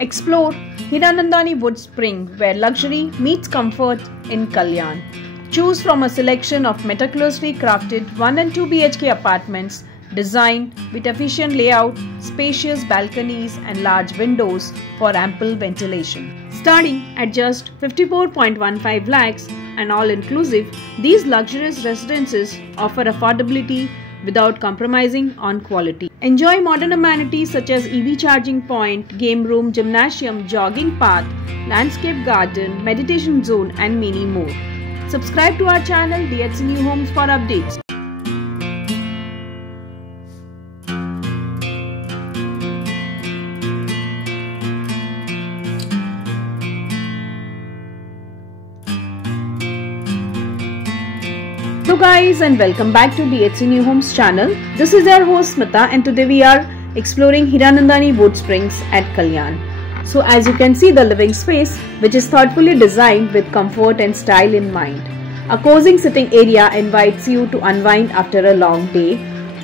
Explore Hiranandani Wood Spring, where luxury meets comfort in Kalyan. Choose from a selection of meticulously crafted 1 and 2 BHK apartments designed with efficient layout, spacious balconies and large windows for ample ventilation. Starting at just 54.15 lakhs and all-inclusive, these luxurious residences offer affordability without compromising on quality. Enjoy modern amenities such as EV charging point, game room, gymnasium, jogging path, landscape garden, meditation zone and many more. Subscribe to our channel DHC New Homes for updates. Hello guys, and welcome back to DHC New Homes channel. This is your host Smita, and today we are exploring Hiranandani Wood Springs at Kalyan. So as you can see, the living space, which is thoughtfully designed with comfort and style in mind. A cozy sitting area invites you to unwind after a long day,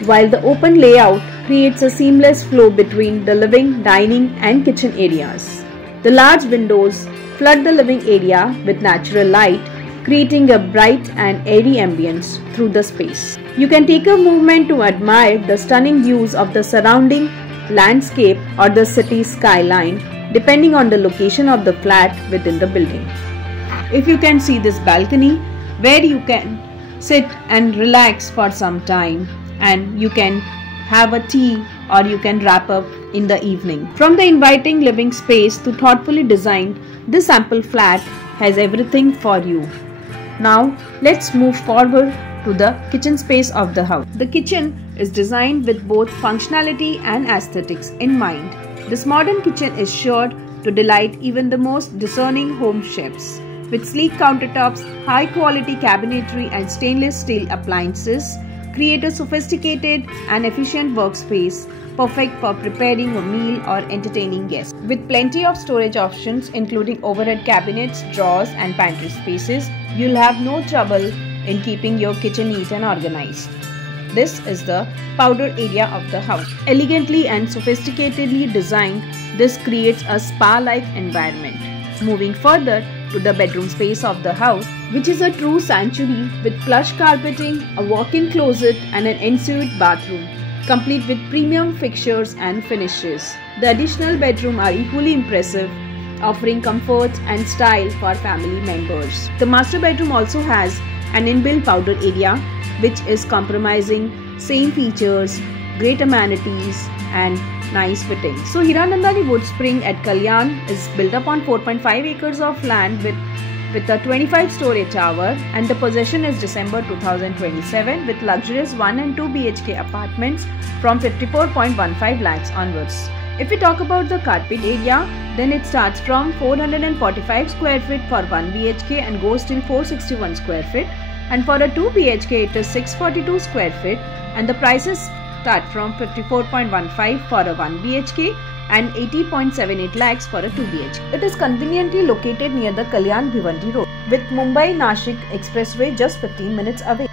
while the open layout creates a seamless flow between the living, dining and kitchen areas. The large windows flood the living area with natural light, creating a bright and airy ambience through the space. You can take a moment to admire the stunning views of the surrounding landscape or the city skyline, depending on the location of the flat within the building. If you can see this balcony where you can sit and relax for some time, and you can have a tea or you can wrap up in the evening. From the inviting living space to thoughtfully designed, this ample flat has everything for you. Now let's move forward to the kitchen space of the house. The kitchen is designed with both functionality and aesthetics in mind. This modern kitchen is sure to delight even the most discerning home chefs. With sleek countertops, high quality cabinetry and stainless steel appliances, create a sophisticated and efficient workspace perfect for preparing a meal or entertaining guests. With plenty of storage options including overhead cabinets, drawers and pantry spaces, you'll have no trouble in keeping your kitchen neat and organized. This is the powder area of the house. Elegantly and sophisticatedly designed, this creates a spa-like environment. Moving further to the bedroom space of the house, which is a true sanctuary with plush carpeting, a walk-in closet and an ensuite bathroom, complete with premium fixtures and finishes. The additional bedroom are equally impressive, offering comfort and style for family members. The master bedroom also has an inbuilt powder area, which is compromising same features, great amenities and nice fitting. So Hiranandani Wood Spring at Kalyan is built upon 4.5 acres of land with a 25-story tower, and the possession is December 2027 with luxurious 1 and 2 BHK apartments from 54.15 lakhs onwards. If we talk about the carpet area, then it starts from 445 square feet for 1 BHK and goes till 461 square feet, and for a 2 BHK it is 642 square feet, and the prices start from 54.15 for a 1 BHK and 80.78 lakhs for a 2 BHK. It is conveniently located near the Kalyan Bhiwandi Road with Mumbai-Nashik Expressway just 15 minutes away.